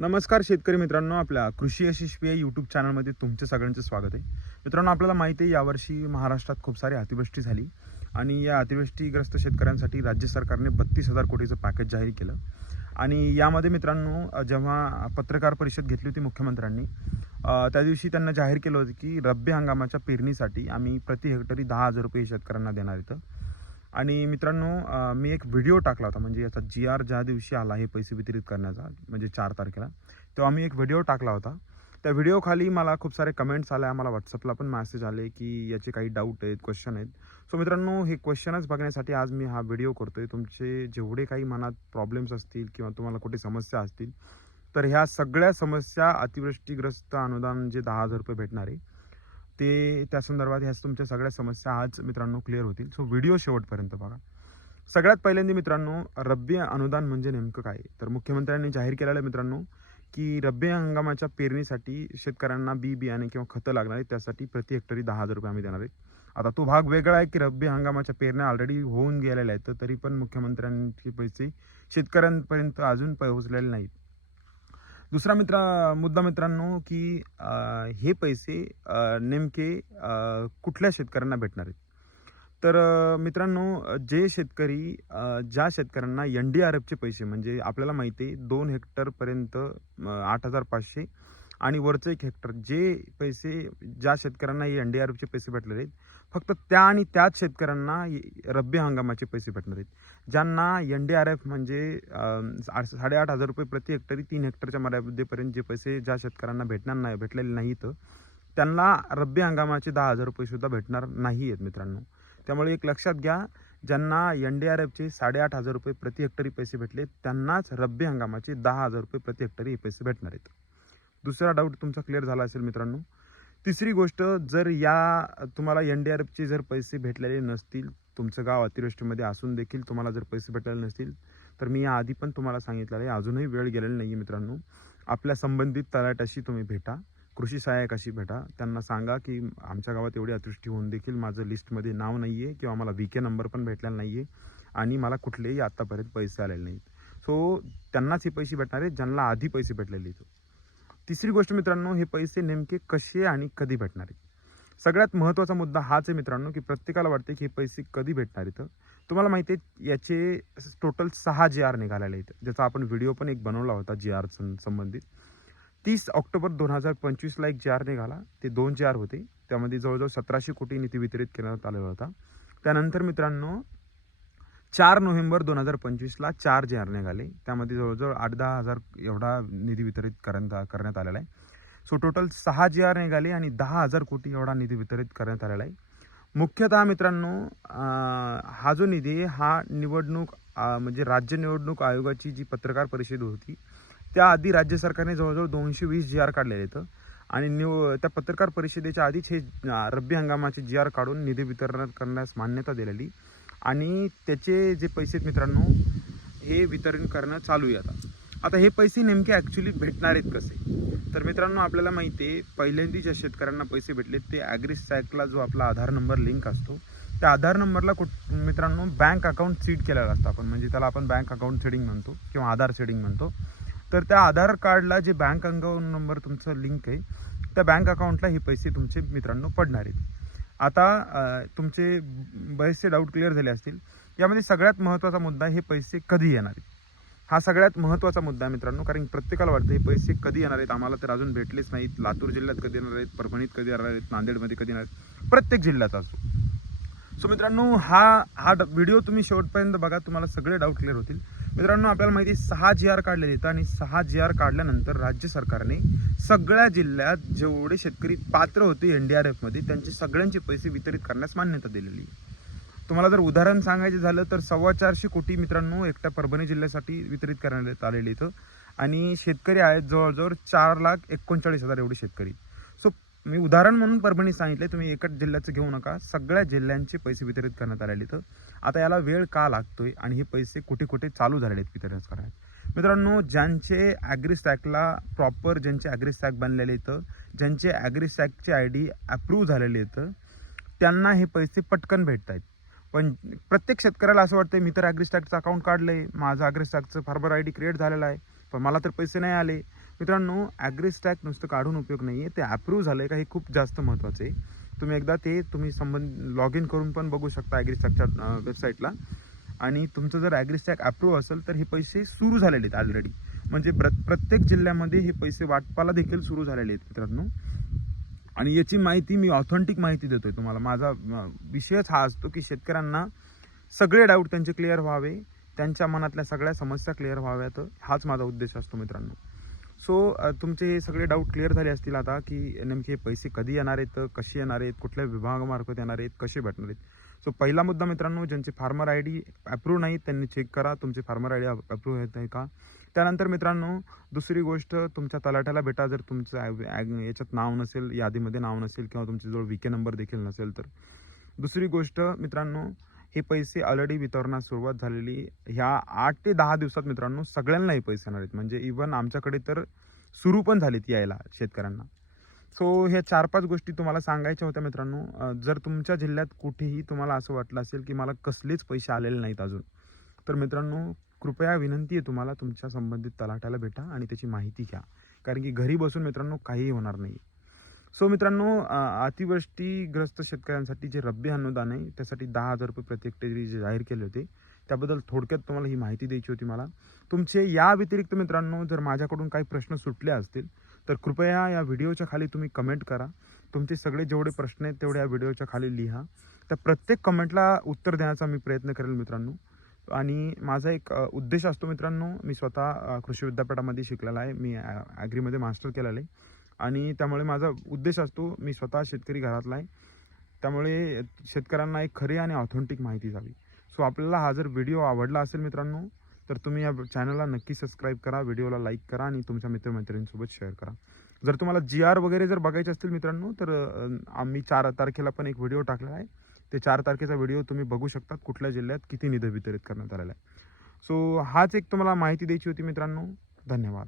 नमस्कार शेतकरी मित्रांनो आपल्या कृषी यशस्वी या यूट्यूब चॅनलमध्ये तुमचं सगळ्यांचं स्वागत आहे. मित्रांनो आपल्याला माहिती आहे यावर्षी महाराष्ट्रात खूप सारी अतिवृष्टी झाली आणि या अतिवृष्टीग्रस्त शेतकऱ्यांसाठी राज्य सरकारने बत्तीस हजार कोटीचं पॅकेज जाहीर केलं. आणि यामध्ये मित्रांनो जेव्हा पत्रकार परिषद घेतली होती मुख्यमंत्र्यांनी त्या दिवशी त्यांना जाहीर केलं होतं की रब्बी हंगामाच्या पेरणीसाठी आम्ही प्रति हेक्टरी दहा हजार रुपये शेतकऱ्यांना देणार इथं आणि मित्रांनो मी एक व्हिडिओ टाकला होता म्हणजे याचा जी आर ज्या दिवशी आला हे पैसे वितरित करण्याचा म्हणजे चार तारखेला तेव्हा मी एक व्हिडिओ टाकला होता. त्या व्हिडिओखाली मला खूप सारे कमेंट्स आल्या मला व्हॉट्सअपला पण मॅसेज आले की याचे काही डाऊट आहेत क्वेश्चन आहेत. सो मित्रांनो हे क्वेश्चनच बघण्यासाठी आज मी हा व्हिडिओ करतो आहे तुमचे जेवढे काही मनात प्रॉब्लेम्स असतील किंवा तुम्हाला कुठे समस्या असतील तर ह्या सगळ्या समस्या अतिवृष्टीग्रस्त अनुदान जे दहा हजार रुपये भेटणार आहे ते त्या संदर्भात ह्या तुमच्या सगळ्या समस्या आज मित्रांनो क्लिअर होतील. सो व्हिडिओ शेवटपर्यंत बघा. सगळ्यात पहिल्यांदा मित्रांनो रब्बी अनुदान म्हणजे नेमकं काय? तर मुख्यमंत्र्यांनी जाहीर केलेलं आहे मित्रांनो की रब्बी हंगामाच्या पेरणीसाठी शेतकऱ्यांना बी बियाणे किंवा खतं लागणार आहे त्यासाठी प्रति हेक्टरी दहा हजार रुपये आम्ही देणार आहे आता तो भाग वेगळा आहे की रब्बी हंगामाच्या पेरण्या ऑलरेडी होऊन गेलेल्या आहेत. तर तरी पण मुख्यमंत्र्यांचे पैसे शेतकऱ्यांपर्यंत अजून पोहोचलेले नाहीत. दुसरा मित्र मुद्दा मित्रांनो की हे पैसे नेमके कुठल्या शेतकऱ्यांना भेटणार आहेत? तर मित्रांनो जे शेतकरी ज्या शेतकऱ्यांना एन डी आर एफचे पैसे म्हणजे आपल्याला माहिती आहे दोन हेक्टरपर्यंत आठ हजार पाचशे आणि वरचं एक हेक्टर जे पैसे ज्या शेतकऱ्यांना एन डी आर एफचे पैसे भेटले आहेत फक्त त्या आणि त्याच शेतकऱ्यांना रब्बी हंगामाचे पैसे भेटणार आहेत. ज्यांना एन डी आर एफ म्हणजे आठ- साडेआठ हजार रुपये प्रति हेक्टरी तीन हेक्टरच्या मर्यादेपर्यंत जे पैसे ज्या शेतकऱ्यांना भेटणार नाही भेटलेले नाहीत त्यांना रब्बी हंगामाचे दहा हजार रुपयेसुद्धा भेटणार नाही आहेत मित्रांनो. त्यामुळे एक लक्षात घ्या ज्यांना एन डी आर एफचे साडेआठ हजार रुपये प्रति हेक्टरी पैसे भेटले त्यांनाच रब्बी हंगामाचे दहा हजार रुपये प्रति हेक्टरी हे पैसे भेटणार आहेत. दुसरा डाऊट तुमचा क्लिअर झाला असेल मित्रांनो. तिसरी गोष्ट जर या तुम्हाला एन डी आर एफचे जर पैसे भेटलेले नसतील तुमचं गाव अतिवृष्टीमध्ये असून देखील तुम्हाला जर पैसे भेटलेले नसतील तर मी याआधी पण तुम्हाला सांगितलेलं आहे अजूनही वेळ गेलेला नाही आहे मित्रांनो. आपल्या संबंधित तलाट्याशी तुम्ही भेटा कृषी सहाय्यकाशी भेटा. त्यांना सांगा की आमच्या गावात एवढी अतिवृष्टी होऊन देखील माझं लिस्टमध्ये नाव नाही आहे किंवा मला वी के नंबर पण भेटलेला नाही आहे आणि मला कुठलेही आत्तापर्यंत पैसे आलेले नाहीत. सो त्यांनाच हे पैसे भेटणार आहेत ज्यांना आधी पैसे भेटलेले आहेत तिसरी गोष्ट मित्रांनो हे पैसे नेमके कसे आणि कधी भेटणार आहेत? सगळ्यात महत्त्वाचा मुद्दा हाच आहे मित्रांनो की प्रत्येकाला वाटते की हे पैसे कधी भेटणार इथं तुम्हाला माहिती आहे याचे टोटल सहा जे आर निघालेले आहेत. ज्याचा आपण व्हिडिओ पण एक बनवला होता जे आर संबंधित. तीस ऑक्टोबर दोन हजार पंचवीसला एक जे आर निघाला. ते दोन जे आर होते. त्यामध्ये जवळजवळ सतराशे कोटी निधी वितरित करण्यात आलेला होता. त्यानंतर मित्रांनो चार नोव्हेंबर दोन हजार पंचवीसला चार जे आर निघाले त्यामध्ये जवळजवळ आठ दहा हजार एवढा निधी वितरित करण्यात करण्यात आलेला आहे. सो टोटल सहा जे आर निघाले आणि दहा हजार कोटी एवढा निधी वितरित करण्यात आलेला आहे. मुख्यतः मित्रांनो हा जो निधी हा निवडणूक म्हणजे राज्य निवडणूक आयोगाची जी पत्रकार परिषद होती त्याआधी राज्य सरकारने जवळजवळ दोनशे वीस जी आर काढलेले आहेत. आणि निव त्या पत्रकार परिषदेच्या आधीच हे रब्बी हंगामाचे जी आर काढून निधी वितरण करण्यास मान्यता दिलेली. आणि त्याचे जे पैसे आहेत मित्रांनो हे वितरण करणं चालू आहे आता. आता हे पैसे नेमके ॲक्च्युली भेटणार आहेत कसे? तर मित्रांनो आपल्याला माहिती आहे पहिल्यांदा ज्या शेतकऱ्यांना पैसे भेटले ते ॲग्री सॅकला जो आपला आधार नंबर लिंक असतो त्या आधार नंबरला कुठ मित्रांनो बँक अकाउंट सीड केलेलं असतं आपण. म्हणजे त्याला आपण बँक अकाउंट सेडिंग म्हणतो किंवा आधार सेडिंग म्हणतो. तर त्या आधार कार्डला जे बँक अकाउंट नंबर तुमचं लिंक आहे त्या बँक अकाउंटला हे पैसे तुमचे मित्रांनो पडणार आहेत. आता तुमचे बरेचसे डाऊट क्लिअर झाले असतील. यामध्ये सगळ्यात महत्त्वाचा मुद्दा हे पैसे कधी येणार आहेत? हा सगळ्यात महत्त्वाचा मुद्दा आहे मित्रांनो कारण प्रत्येकाला वाटतं हे पैसे कधी येणार आहेत? आम्हाला तर अजून भेटलेच नाहीत. लातूर जिल्ह्यात कधी येणार आहेत? परभणीत कधी येणार आहेत? नांदेडमध्ये कधी येणार आहेत? प्रत्येक जिल्ह्याचा असो. सो मित्रांनो हा हा व्हिडिओ तुम्ही शेवटपर्यंत बघा. तुम्हाला सगळे डाऊट क्लिअर होतील. मित्रांनो आपल्याला माहिती आहे सहा जी आर काढले आहेत आणि सहा जी आर काढल्यानंतर राज्य सरकारने सगळ्या जिल्ह्यात जेवढे शेतकरी पात्र होते एन डी आर एफमध्ये त्यांचे सगळ्यांचे पैसे वितरित करण्यास मान्यता दिलेली आहे. तुम्हाला जर उदाहरण सांगायचं झालं तर सव्वा चारशे कोटी मित्रांनो एकट्या परभणी जिल्ह्यासाठी वितरित करण्यात आलेले इथं. आणि शेतकरी आहेत जवळजवळ चार लाख एकोणचाळीस हजार एवढे शेतकरी. सो मी उदाहरण म्हणून परभणी सांगितले तुम्ही एकच जिल्ह्याचं घेऊ नका. सगळ्या जिल्ह्यांचे पैसे वितरित करण्यात आलेले इथं आता याला वेळ का लागतोय आणि हे पैसे कुठे कुठे चालू झालेले आहेत वितरित करायला मित्रांनो ज्यांचे ॲग्रीस्टॅकला प्रॉपर ज्यांचे ॲग्रीस्टॅक बनलेले इथं ज्यांचे ॲग्रीस्टॅकचे आय डी अप्रूव्ह झालेले इथं त्यांना हे पैसे पटकन भेटत आहेत. पण प्रत्येक शेतकऱ्याला असं वाटतं मी तर ॲग्रीस्टॅकचं अकाउंट काढलं आहे माझं ॲग्रीस्टॅकचं फार्मर आय डी क्रिएट झालेलं आहे पण मला तर पैसे नाही आले. मित्रांनो ॲग्रीस्टॅक नुसतं काढून उपयोग नाही आहे ते अप्रूव्ह झालं आहे का हे खूप जास्त महत्त्वाचं आहे. तुम्ही एकदा ते तुम्ही संबंध लॉग इन करून पण बघू शकता ॲग्रीस्टॅकच्या वेबसाईटला आणि तुमचं जर ॲग्रीस्टॅक अप्रूव्ह असेल तर हे पैसे सुरू झालेले आहेत ऑलरेडी म्हणजे प्र प्रत्येक जिल्ह्यामध्ये हे पैसे वाटपाला देखील सुरू झालेले आहेत मित्रांनो. आणि याची माहिती मी ऑथेंटिक माहिती देतो आहे तुम्हाला. माझा विषयच हा असतो की शेतकऱ्यांना सगळे डाऊट त्यांचे क्लिअर व्हावे. त्यांच्या मनातल्या सगळ्या समस्या क्लिअर व्हाव्यात. हाच माझा उद्देश असतो मित्रांनो. सो तुमचे हे सगळे डाऊट क्लिअर झाले असतील आता की नेमके पैसे कधी येणार आहेत कसे येणार आहेत कुठल्या विभागामार्फत येणार आहेत कसे भेटणार आहेत? सो पहिला मुद्दा मित्रांनो ज्यांचे फार्मर आय डी अप्रूव्ह नाही त्यांनी चेक करा तुमचे फार्मर आय डी अप्रूव्ह येत आहे का? त्यानंतर मित्रांनो दुसरी गोष्ट तुमच्या तलाट्याला भेटा जर तुमचं ॲग- याच्यात नाव नसेल यादीमध्ये नाव नसेल किंवा तुमच्याजवळ विके नंबर देखील नसेल तर. दुसरी गोष्ट मित्रांनो हे पैसे ऑलरेडी वितरणास सुरुवात झालेली ह्या आठ ते दहा दिवसात मित्रांनो सगळ्यांना हे पैसे येणार आहेत. म्हणजे इवन आमच्याकडे तर सुरू पण झालीत यायला शेतकऱ्यांना. सो ह्या चार पाच गोष्टी तुम्हाला सांगायच्या होत्या मित्रांनो. जर तुमच्या जिल्ह्यात कुठेही तुम्हाला असं वाटलं असेल की मला कसलेच पैसे आलेले नाहीत अजून तर मित्रांनो कृपया विनंती आहे तुम्हाला तुमच्या संबंधित तलाट्याला भेटा आणि त्याची माहिती घ्या. कारण की घरी बसून मित्रांनो काहीही होणार नाही. सो मित्रांनो अतिवृष्टीग्रस्त शेतकऱ्यांसाठी जे रब्बी अनुदान आहे त्यासाठी दहा हजार रुपये प्रत्येक टेरी जे जाहीर केले होते. त्याबद्दल थोडक्यात तुम्हाला ही माहिती द्यायची होती मला. तुमचे या व्यतिरिक्त मित्रांनो जर माझ्याकडून काही प्रश्न सुटले असतील तर कृपया या व्हिडिओच्या खाली तुम्ही कमेंट करा. तुमचे सगळे जेवढे प्रश्न आहेत तेवढे या व्हिडिओच्या खाली लिहा. त्या प्रत्येक कमेंटला उत्तर देण्याचा मी प्रयत्न करेल मित्रांनो. आणि माझा एक उद्देश असतो मित्रांनो मी स्वतः कृषी विद्यापीठामध्ये शिकलेला आहे. मी ॲग्रीमध्ये मास्टर केलेलं आहे. आणि त्यामुळे माझा उद्देश असतो मी स्वतः शेतकरी घरातला आहे. त्यामुळे शेतकऱ्यांना एक खरी आणि ऑथेंटिक माहिती जावी सो आपल्याला हा जर व्हिडिओ आवडला असेल मित्रांनो तर तुम्ही या चॅनलला नक्की सबस्क्राईब करा व्हिडिओला लाईक करा आणि तुमच्या मित्रमैत्रिणींसोबत शेअर करा. जर तुम्हाला जी आर वगैरे जर बघायचे असतील मित्रांनो तर आम्ही चार तारखेला पण एक व्हिडिओ टाकला आहे. ते चार तारखेचा व्हिडिओ तुम्ही बघू शकता कुठल्या जिल्ह्यात किती निधी वितरित करण्यात आलेला आहे. सो हाच एक तुम्हाला माहिती द्यायची होती मित्रांनो. धन्यवाद.